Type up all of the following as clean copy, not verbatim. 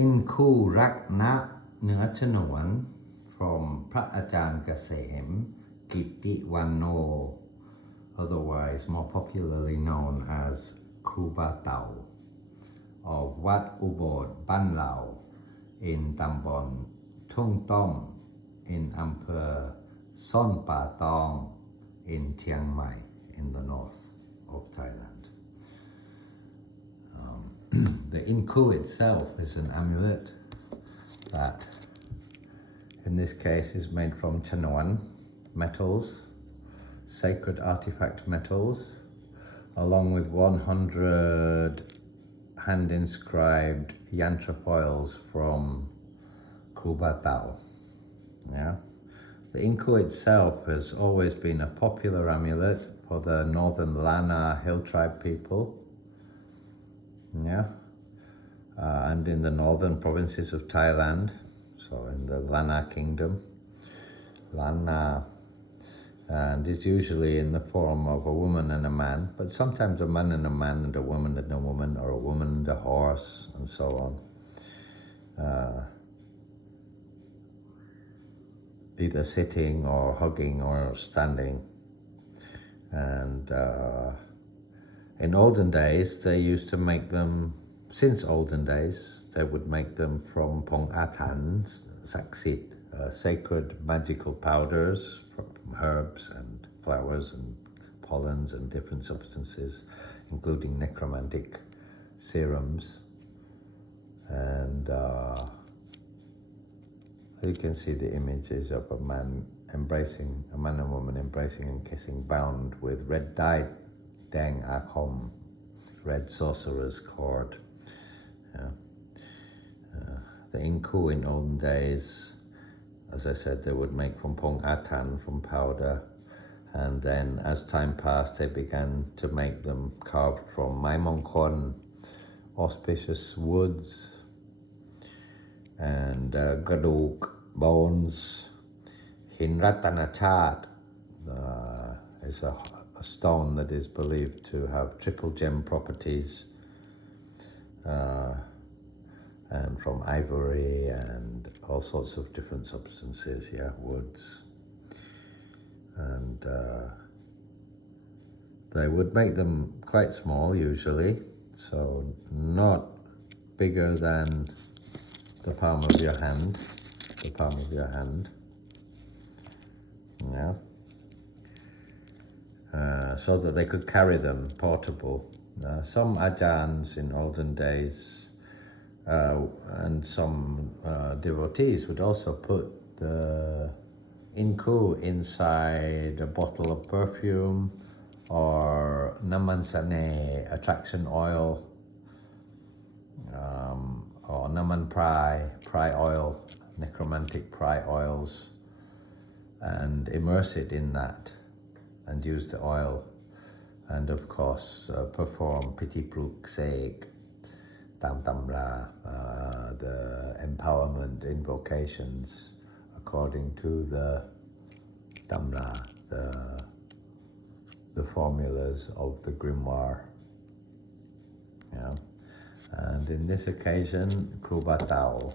in Koo Rak Na เนื้อฉนวน from พระอาจารย์เกษมกิตติวันโน otherwise more popularly known as Kroo Ba Tao of Wat Uposot Ban Hlao in Tambon Tung Tom in อำเภอซ่อนป่าตอง in Chiang Mai in the north of Thailand. The Inku itself is an amulet that in this case is made from chanoan metals, sacred artifact metals, along with 100 hand inscribed yantra foils from Kroo Ba Tao. Yeah. The Inku itself has always been a popular amulet for the northern Lanna hill tribe people. Yeah. And in the northern provinces of Thailand, so in the Lanna kingdom, Lanna, and is usually in the form of a woman and a man, but sometimes a man and a man and a woman and a woman, or a woman and a horse, and so on. Either sitting or hugging or standing. And in olden days, they used to make them, since olden days, they would make them from pong atans, saksit, sacred magical powders from herbs and flowers and pollens and different substances, including necromantic serums. And you can see the images of a man and woman embracing and kissing, bound with red Daay Daeng Akom, red sorcerer's cord. Yeah. The Inku in olden days, as I said, they would make from pong atan, from powder, and then as time passed they began to make them carved from mai mongkon, auspicious woods, and gaduk, bones. Hin Ratanachat is a stone that is believed to have triple gem properties, and from ivory and all sorts of different substances, yeah, woods. And they would make them quite small usually, so not bigger than the palm of your hand, yeah. So that they could carry them portable. Some ajahns in olden days and some devotees would also put the Inku inside a bottle of perfume or Nam Man attraction oil, or Nam Man Prai Oil, necromantic Prai oils, and immerse it in that and use the oil, and of course perform piti pruk sek tam tamra, the empowerment invocations according to the tamra, the formulas of the grimoire. Yeah. And in this occasion, Kroo Ba Tao,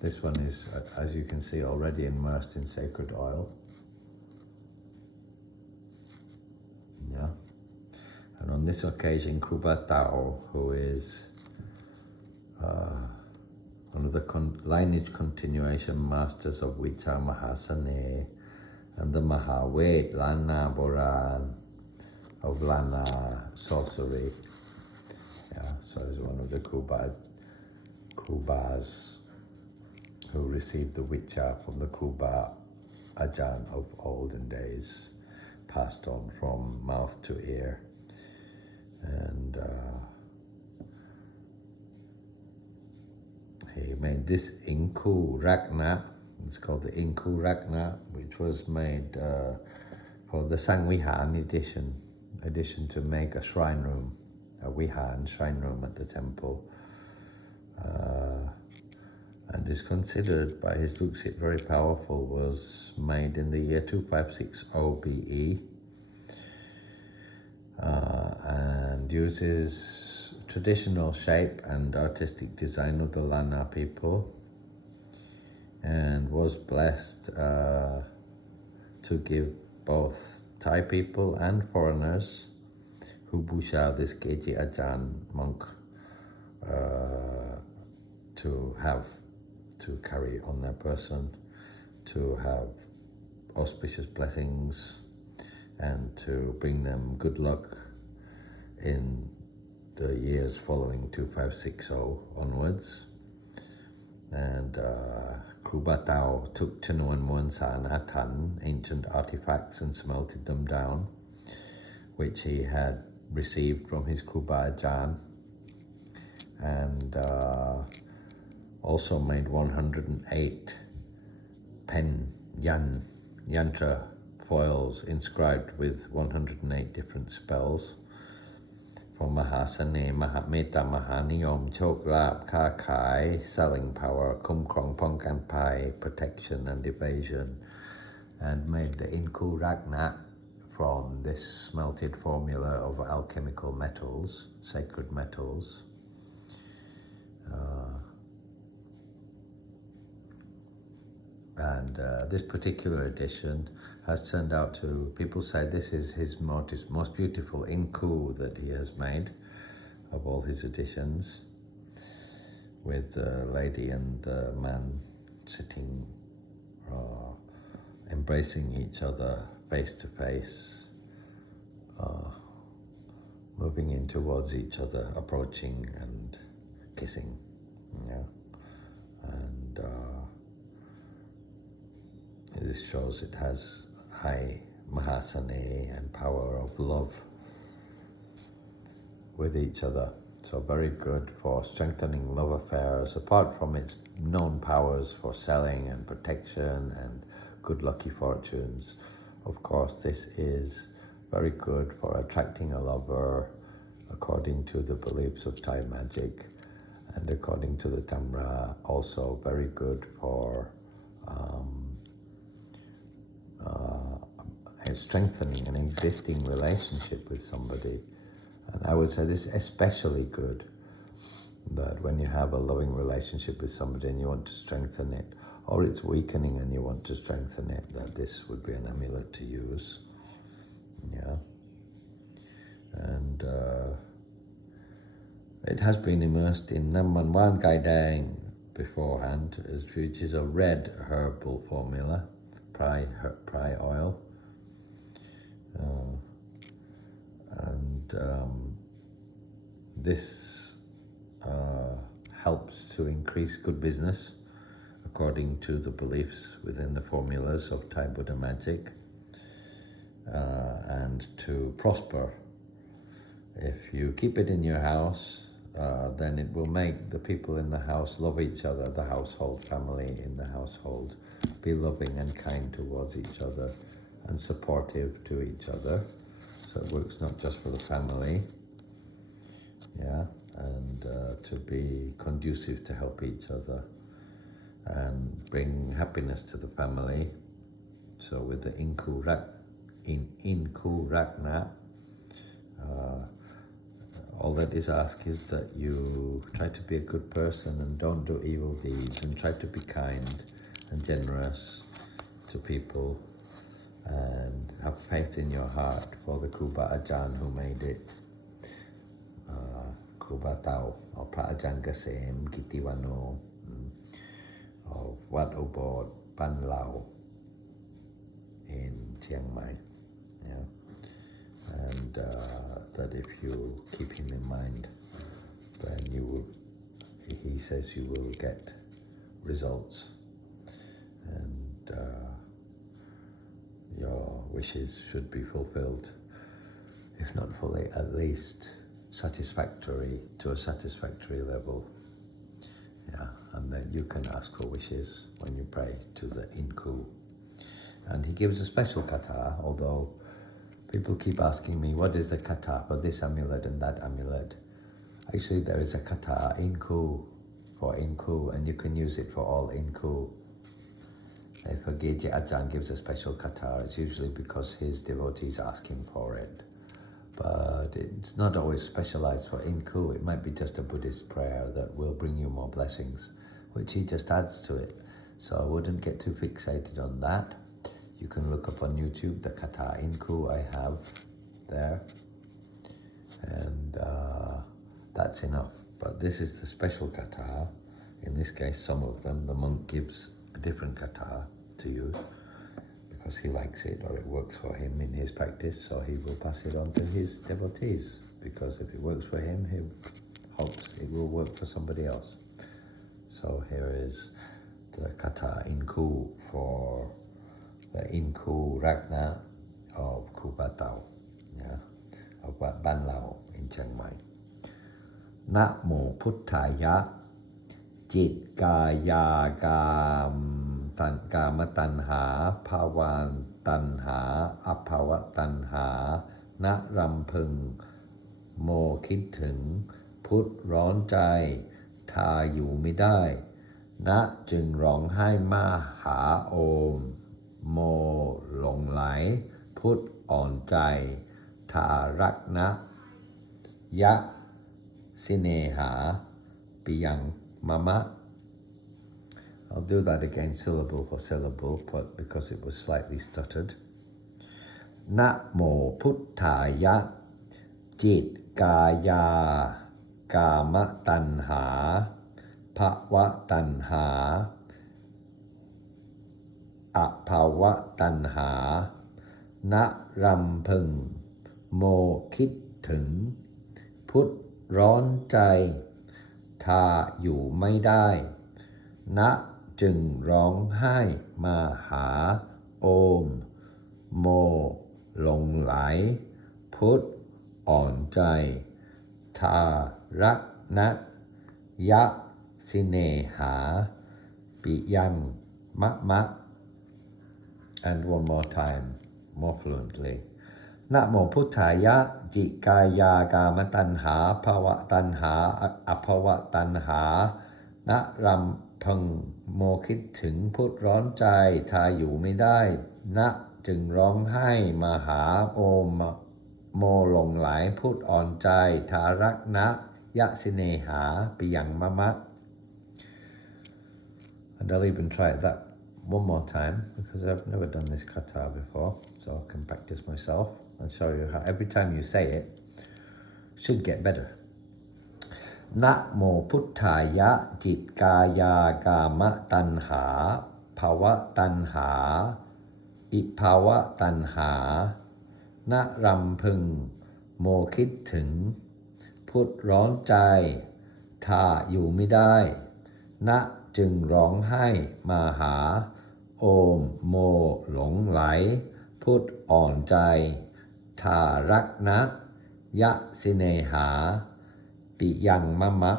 this one is, as you can see, already immersed in sacred oil. Yeah. And on this occasion, Kroo Ba Tao, who is one of the lineage continuation masters of Bucha Mahasane and the Mahawet Lanna Boran of Lanna sorcery. Yeah, so he's one of the Krubas who received the Wicha from the Kroo Ba Ajahn of olden days, passed on from mouth to ear. And he made this Koo Rak Na. It's called the Koo Rak Na, which was made for the Sang Wiharn addition to make a shrine room, a Wiharn Shrineroom at the temple, and is considered by his Luksit very powerful. Was made in the year 2560 BE, and uses traditional shape and artistic design of the Lanna people, and was blessed to give both Thai people and foreigners who Bucha this Geji Ajahn monk to carry on their person, to have auspicious blessings and to bring them good luck in the years following 2560 onwards. And Kroo Ba Tao took Chanuan Muan San Atan, ancient artifacts, and smelted them down, which he had received from his Kroo Ba Ajahn, and also made 108 pen yantra foils inscribed with 108 different spells from Mahasane, Mahameta, Mahaniyom, Chok Lap, Ka Kai, selling power, Kum Krong Pongkan Pai, protection and evasion, and made the Koo Rak Na from this smelted formula of alchemical metals, sacred metals. And this particular edition has turned out to, people say this is his most beautiful Koo that he has made of all his editions, with the lady and the man sitting, embracing each other face to face, moving in towards each other, approaching and kissing, and this shows it has high mahasane and power of love with each other. So very good for strengthening love affairs, apart from its known powers for selling and protection and good lucky fortunes. Of course, this is very good for attracting a lover according to the beliefs of Thai magic, and according to the Tamra, also very good for strengthening an existing relationship with somebody. And I would say this is especially good, that when you have a loving relationship with somebody and you want to strengthen it, or it's weakening and you want to strengthen it, that this would be an amulet to use. And it has been immersed in Nam Man Prai Oil beforehand, which is a red herbal formula, Prai Oil. This helps to increase good business according to the beliefs within the formulas of Thai Buddha magic, and to prosper. If you keep it in your house, then it will make the people in the house love each other, the household family in the household, be loving and kind towards each other and supportive to each other. So it works not just for the family, and to be conducive to help each other and bring happiness to the family. So with the Koo Rak Na, all that is asked is that you try to be a good person and don't do evil deeds, and try to be kind and generous to people, and have faith in your heart for the Kroo Ba Ajahn who made it, Kroo Ba Tao, or Pra Ajahn Gasem Kitiwano of Wat Uposot Ban Hlao in Chiang Mai. And that if you keep him in mind, then you will, he says, you will get results, and your wishes should be fulfilled, if not fully, at least satisfactory, to a satisfactory level. And then you can ask for wishes when you pray to the Koo. And he gives a special kata, although people keep asking me, what is the kata for this amulet and that amulet? Actually, there is a kata, Koo, for Koo, and you can use it for all Koo. If a Geji Ajahn gives a special kata, it's usually because his devotees ask him for it. but it's not always specialized for Inku. It might be just a Buddhist prayer that will bring you more blessings, which he just adds to it. So I wouldn't get too fixated on that. You can look up on YouTube the kata Inku I have there, and that's enough. But this is the special kata. In this case, some of them, the monk gives a different kata to use because he likes it or it works for him in his practice, so he will pass it on to his devotees, because if it works for him, he hopes it will work for somebody else. So here is the kata Inku for the Koo Rak Na of Kroo Ba Tao, of Wat Ban Hlao in Chiang Mai. Na Mô Puthaya Jit Kaya Kama Tanha Pawan Tanha Apava Tanha Na Rำพึงโมคิดถึงพุทธร้อนใจทาอยู่ไม่ได้นะจึงร้องไห้มาหาโอมโมหลงไหลพุทธอ่อนใจทารักนะยะสิเนหาปิยังมะมะ I'll do that again syllable for syllable, but because it was slightly stuttered. Na Mô Puthaya Jit Kaya Kama Tanha Phava Tanha Apava Tanha Na Rำพึงโมคิดถึงพุทธร้อนใจทาอยู่ไม่ได้นะจึงร้องไห้มาหาโอมโมหลงไหลพุทธอ่อนใจทารักนะยะสิเนหาปิยังมะมะ and one more time more fluently นะโมพุทธายะจิกายากามตัณหาภวตัณหาอภวตัณหานะรำพึงโมคิดถึงพุทธร้อนใจทาอยู่ไม่ได้นะจึงร้องไห้มาหาโอมโมหลงไหลพุทธอ่อนใจทารักนะยะสิเนหาปิยังมะมะ and I'll even try that one more time because I've never done this kata before, so I can practice myself and show you how every time you say it should get better. นะโมพุทธายะจิตกายากามตัณหาภวตัณหาอิภาวะตัณหานะรำพึงโมคิดถึงพุทธร้อนใจทาอยู่ไม่ได้นะจึงร้องไห้มาหาโอมโมหลงไหลพุทธอ่อนใจทารักนะยะสิเนหาปิยังมะมะ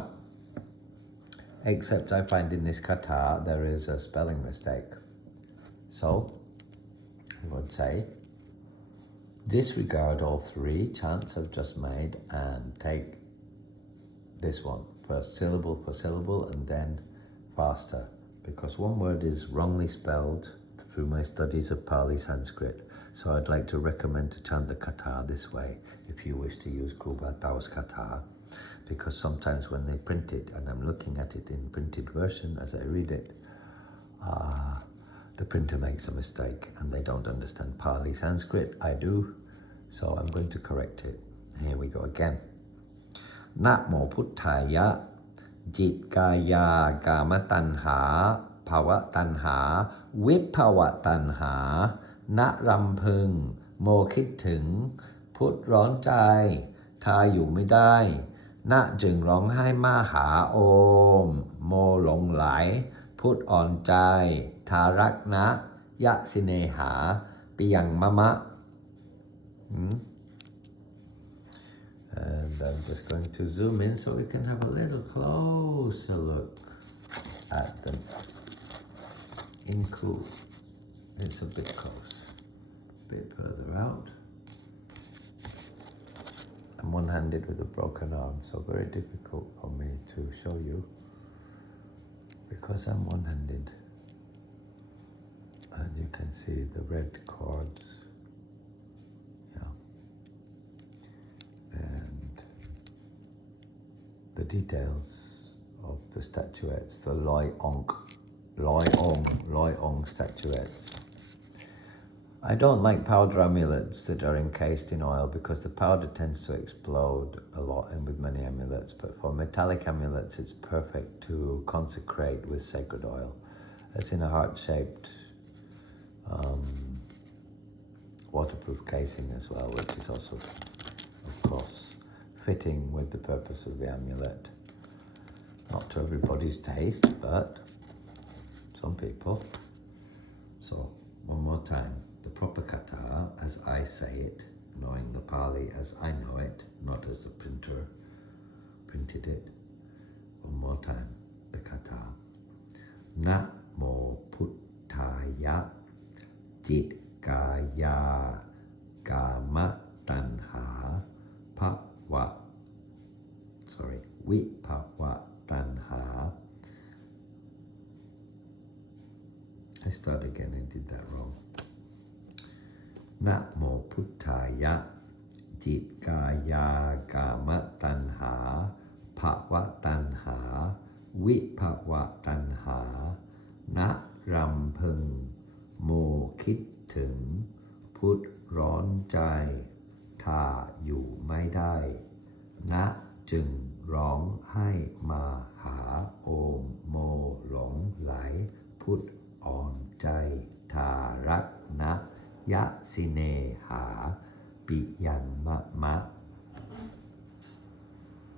except I find in this kata there is a spelling mistake, so I would say disregard all three chants I've just made and take this one first syllable for syllable and then faster, because one word is wrongly spelled through my studies of Pali Sanskrit, so I'd like to recommend to chant the kata this way if you wish to use Kroo Ba Tao's kata, because sometimes when they print it and I'm looking at it in printed version as I read it, the printer makes a mistake and they don't understand Pali Sanskrit. I do, so I'm going to correct it. Here we go again. Na Mô Puthayaจิตกายากามตัณหาภวตัณหาวิภวตัณหานะรำพึงโมคิดถึงพุทธร้อนใจทาอยู่ไม่ได้นะจึงร้องไห้มาหาโอมโมหลงไหลพุทธอ่อนใจทารักนะยะสิเนหาปิยังมะมะAnd I'm just going to zoom in so we can have a little closer look at the Inku. It's a bit close, a bit further out. I'm one-handed with a broken arm, so very difficult for me to show you because I'm one-handed. And you can see the red cords. the details of the statuettes, the Ongk statuettes. I don't like powder amulets that are encased in oil because the powder tends to explode a lot and with many amulets, but for metallic amulets it's perfect to consecrate with sacred oil. It's in a heart-shaped waterproof casing as well, which is also, of course, fitting with the purpose of the amulet. Not to everybody's taste, but some people. So, one more time. The proper kata, as I say it, knowing the Pali as I know it, not as the printer printed it. One more time, the kata. Namo Puttaya Jit Kaya Kama Tanha Vipava Tanha. I start again, I did that wrong. Namo Puttaya Jit Kaya Kama Tanha Bhava Tanha Vipava Tanha นะรำพึงโมคิดถึงพุทธร้อนใจถ้าอยู่ไม่ได้นะจึงร้องให้มาหาโอมโมหลงไหลพุทธอ่อนใจทารักนะยะสิเนหาปิยันมะ